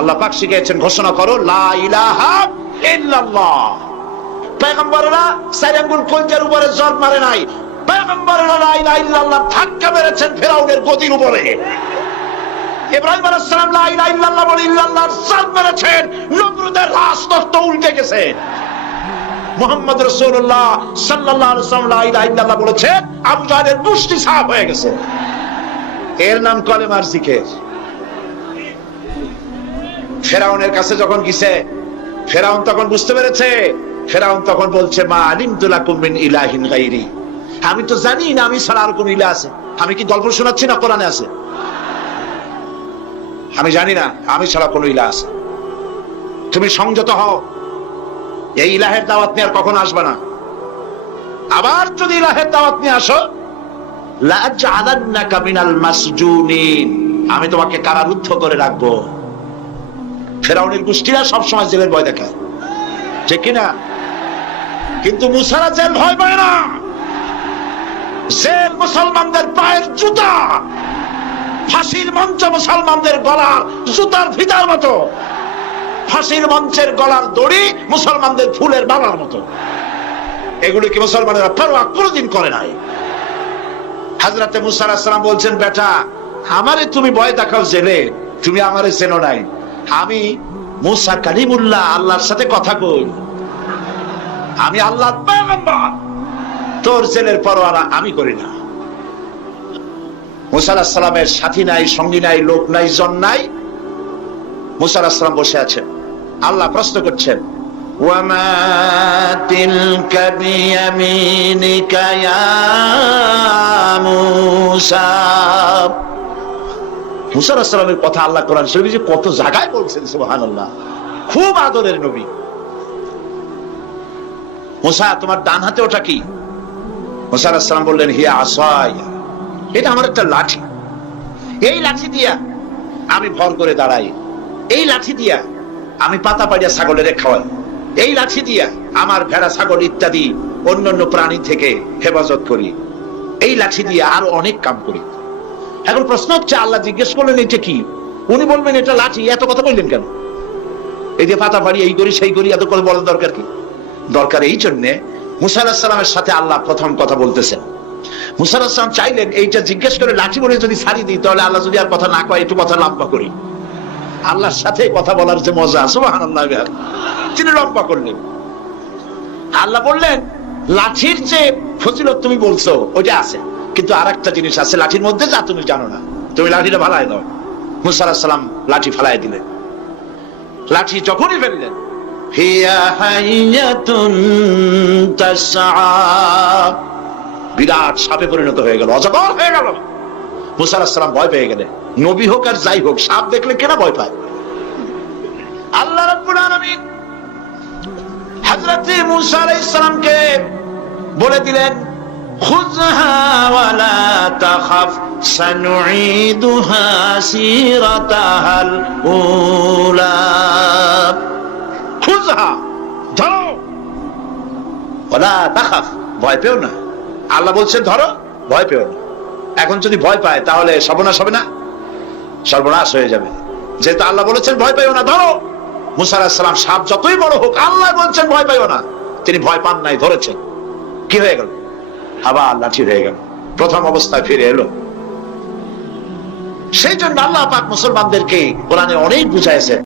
আল্লাহ পাক শিখিয়েছেন, ঘোষণা করো লা ইলাহা ইল্লাল্লাহ। পয়গম্বররা চার আঙ্গুল কলজার উপরে জল মারে নাই, পয়গম্বররা লা ইলাহা ইল্লাল্লাহ ধাক্কা মেরেছেন ফেরাউনের গদির উপরে। ইব্রাহিম আলাইহিস সালাম লা ইলাহা ইল্লাল্লাহ বলে ইল্লাল্লাহর জল মেরেছেন, নমরুদের লাশ তখত উল্টে গেছে। মুহাম্মদ রাসূলুল্লাহ সাল্লাল্লাহু আলাইহি ওয়াসাল্লাম লা ইলাহা ইল্লাল্লাহ বলেছেন, আবু জাহেলের মুষ্টি সাফ হয়ে গেছে। এর নাম কলেমার জিকির। ফেরাউনের কাছে যখন গিয়েছে, ফেরাউন তখন বুঝতে পেরেছে। ফেরাউন তখন বলছে, মা আলিমতু লাকুম মিন ইলাহিন গায়রি, আমি তো জানি না আমি ছাড়া আর কোন ইলাহ আছে। আমি কি গল্প শোনাচ্ছি না কোরআনে আছে? আমি জানি না আমি ছাড়া কোন ইলাহ আছে। তুমি সংযত হও, এই ইলাহের দাওয়াত নিয়ে আর কখনো আসবে না। আবার যদি ইলাহের দাওয়াত নিয়ে আসো, লাআজআলান্নাকা মিনাল মাসজুনিন, আমি তোমাকে কারারুদ্ধ করে রাখবো। ফেরাউনের গোষ্ঠীরা সবসময় জেলের ভয় দেখায়, ঠিক কিনা? কিন্তু মুসারা জেল ভয় পায় না। জেল মুসলমানদের পায়ের জুতা, ফাঁসির মঞ্চ মুসলমানদের গলার জুতার ফিতার মতো, ফাঁসির মঞ্চের গলার দড়ি মুসলমানদের ফুলের মালার মতো। এগুলি কি মুসলমানেরা পরোয়া কোনদিন করে নাই। হযরতে মুসা আলাইহিস সালাম বলছেন, বেটা আমারে তুমি ভয় দেখাও জেলে, তুমি আমারে চেনো নাই। আমি মুসা কালিমুল্লাহ, আল্লাহর সাথে কথা কই, আমি আল্লাহর পয়গম্বর। তোর জেলের পরোয়া আমি করি না। মুসা আলাইহিস সালামের সাথী নাই, সঙ্গী নাই, লোক নাই, জন নাই। মুসা আলাইহিস সালাম বসে আছেন। আল্লাহ প্রশ্ন করছেন, ওয়ামা তিলকা বিয়ামিনিকা ইয়া মুসা। মুসা আলাইহিস সালামের কথা আল্লাহ কোরআন শরীফে কত জায়গায় বলছেন, সুবহানাল্লাহ। খুব আদরের নবী। মুসা, তোমার ডান হাতে ওটা কি? মুসা আলাইহিস সালাম বললেন, হিয়া আসায়া, এটা আমার একটা লাঠি। এই লাঠি দিয়া আমি ভর করে দাঁড়াই, এই লাঠি দিয়া আমি পাতা পাড়িয়া ছাগলের খাওয়াই, এই লাঠি দিয়া আমার ভেড়া ছাগল ইত্যাদি অন্যান্য প্রাণী থেকে হেফাজত করি, এই লাঠি দিয়ে আরো অনেক কাম করি। এখন প্রশ্ন হচ্ছে, আল্লাহ জিজ্ঞেস করলেন এটা কি? উনি বলবেন এটা লাঠি, এত কথা বললেন কেন? এই যে পাতা পাড়ি, এই করি সেই করি, এত কথা বলার দরকার কি? দরকার এই জন্যে মুসা আলাইহিস সালামের সাথে আল্লাহ প্রথম কথা বলতেছেন। মুসা আলাইহিস সালাম চাইলেন এইটা জিজ্ঞেস করে লাঠি বলে যদি ছাড়ি দিই, তাহলে আল্লাহ যদি আর কথা না কয়, একটু কথা লম্বা করি। আল্লাহর সাথে কথা বলার যে মজা, সুবহানাল্লাহ, তিনি লম্বা করলেন। আল্লাহ বললেন, লাঠির যে ফজিলত তুমি বলছো ওইটা আছে, কিন্তু আর একটা জিনিস আছে লাঠির মধ্যে যা তুমি জানো না, তুমি লাঠিটা ফালাই দাও। মুসা আলাইহিস সালাম লাঠি ফালাই দিলেন। লাঠি যখনই ফেললেন, হিয়া হাইয়াতুন তাসআ, বিরাট সাপে পরিণত হয়ে গেল, অজগর হয়ে গেল। মুসা আলাইহিস সালাম ভয় পেয়ে গেলেন। নবী হোক আর যাই হোক, সাপ দেখলে কেনা ভয় পায়? আল্লাহ রাব্বুল আলামিন হযরতে মুসা আলাইহিস সালামকে বলে দিলেন, খুযহা ওয়ালা তাখাফ সানুঈদুহা সিরাতাহাল উলা। খুযহা, ধরো, ওয়ালা তাখাফ, ভয় পেও না। আল্লাহ বলছেন ধরো, ভয় পেও না। এখন যদি ভয় পায় তাহলে সর্বনাশ হবে না? সর্বনাশ হয়ে যাবে। যেহেতু আল্লাহ বলেছেন ভয় পাইও না, ধরো। মুসা আলাইহিস সালাম সাপ যতই বড় হোক, আল্লাহ বলছেন ভয় পাইও না, তিনি ভয় পান নাই, ধরেছেন। কি হয়ে গেল? আবার লাঠি হয়ে গেল, প্রথম অবস্থায় ফিরে এলো। সেই জন্য আল্লাহ পাক মুসলমানদেরকে কোরআনে অনেক বুঝাইছে।